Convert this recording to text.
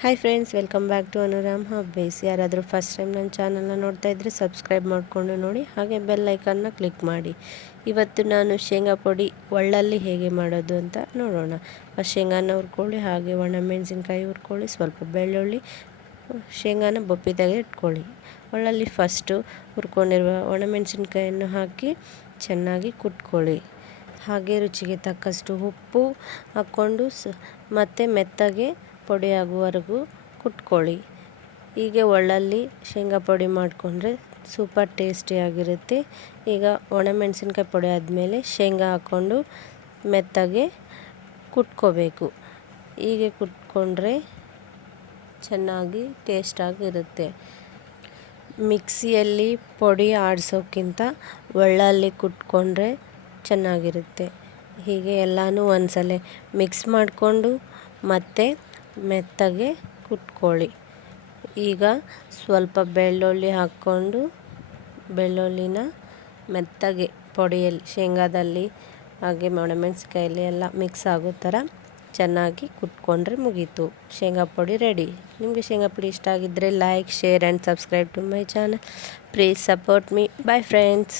Hi friends, welcome back to Anuram hobbies. ಯಾರಾದರೂ first time ನನ್ನ ಚಾನಲ್ನ ನೋಡ್ತಾ ಇದ್ದರೆ ಸಬ್ಸ್ಕ್ರೈಬ್ ಮಾಡಿಕೊಂಡು ನೋಡಿ, ಹಾಗೆ ಬೆಲ್ ಐಕನ್ನ ಕ್ಲಿಕ್ ಮಾಡಿ. ಇವತ್ತು ನಾನು ಶೇಂಗಾ ಪುಡಿ ಒಳ್ಳಲ್ಲಿ ಹೇಗೆ ಮಾಡೋದು ಅಂತ ನೋಡೋಣ. ಫಸ್ಟ್ ಶೇಂಗಾನ ಹುರ್ಕೊಳ್ಳಿ, ಹಾಗೆ ಒಣಮೆಣಸಿನ್ಕಾಯಿ ಹುರ್ಕೊಳ್ಳಿ, ಸ್ವಲ್ಪ ಬೆಳ್ಳುಳ್ಳಿ, ಶೇಂಗಾನ ಬೊಪ್ಪಿ ತೆಗೆದು ಇಟ್ಕೊಳ್ಳಿ. ಒಳ್ಳಲ್ಲಿ ಫಸ್ಟು ಹುರ್ಕೊಂಡಿರುವ ಒಣಮೆಣಸಿನ್ಕಾಯನ್ನು ಹಾಕಿ ಚೆನ್ನಾಗಿ ಕುಟ್ಕೊಳ್ಳಿ. ಹಾಗೆ ರುಚಿಗೆ ತಕ್ಕಷ್ಟು ಉಪ್ಪು ಹಾಕ್ಕೊಂಡು ಮತ್ತು ಮೆತ್ತಗೆ ಪುಡಿ ಆಗುವವರೆಗೂ ಕುಟ್ಕೊಳ್ಳಿ. ಹೀಗೆ ಒಳ್ಳಲ್ಲಿ ಶೇಂಗಾ ಪುಡಿ ಮಾಡಿಕೊಂಡ್ರೆ ಸೂಪರ್ ಟೇಸ್ಟಿಯಾಗಿರುತ್ತೆ. ಈಗ ಒಣಮೆಣಸಿನ್ಕಾಯಿ ಪುಡಿ ಆದಮೇಲೆ ಶೇಂಗಾ ಹಾಕ್ಕೊಂಡು ಮೆತ್ತಗೆ ಕುಟ್ಕೋಬೇಕು. ಹೀಗೆ ಕುಟ್ಕೊಂಡ್ರೆ ಚೆನ್ನಾಗಿ ಟೇಸ್ಟಾಗಿರುತ್ತೆ. ಮಿಕ್ಸಿಯಲ್ಲಿ ಪುಡಿ ಆಡಿಸೋಕ್ಕಿಂತ ಒಳ್ಳಲ್ಲಿ ಕುಟ್ಕೊಂಡ್ರೆ ಚೆನ್ನಾಗಿರುತ್ತೆ. ಹೀಗೆ ಎಲ್ಲನೂ ಒಂದ್ಸಲ ಮಿಕ್ಸ್ ಮಾಡಿಕೊಂಡು ಮತ್ತೆ ಮೆತ್ತಗೆ ಕುಟ್ಕೊಳ್ಳಿ. ಈಗ ಸ್ವಲ್ಪ ಬೆಳ್ಳುಳ್ಳಿ ಹಾಕ್ಕೊಂಡು ಬೆಳ್ಳುಳ್ಳಿನ ಮೆತ್ತಗೆ ಪುಡಿಯಲ್ಲಿ ಶೇಂಗಾದಲ್ಲಿ ಹಾಗೆ ಒಣಮೆಣಸಿನ್ಕಾಯಲ್ಲಿ ಎಲ್ಲ ಮಿಕ್ಸ್ ಆಗೋ ಥರ ಚೆನ್ನಾಗಿ ಕುಟ್ಕೊಂಡ್ರೆ ಮುಗೀತು. ಶೇಂಗಾ ಪುಡಿ ರೆಡಿ. ನಿಮಗೆ ಶೇಂಗಾ ಪುಡಿ ಇಷ್ಟ ಆಗಿದ್ದರೆ like, share and subscribe to my channel. Please support me. Bye friends.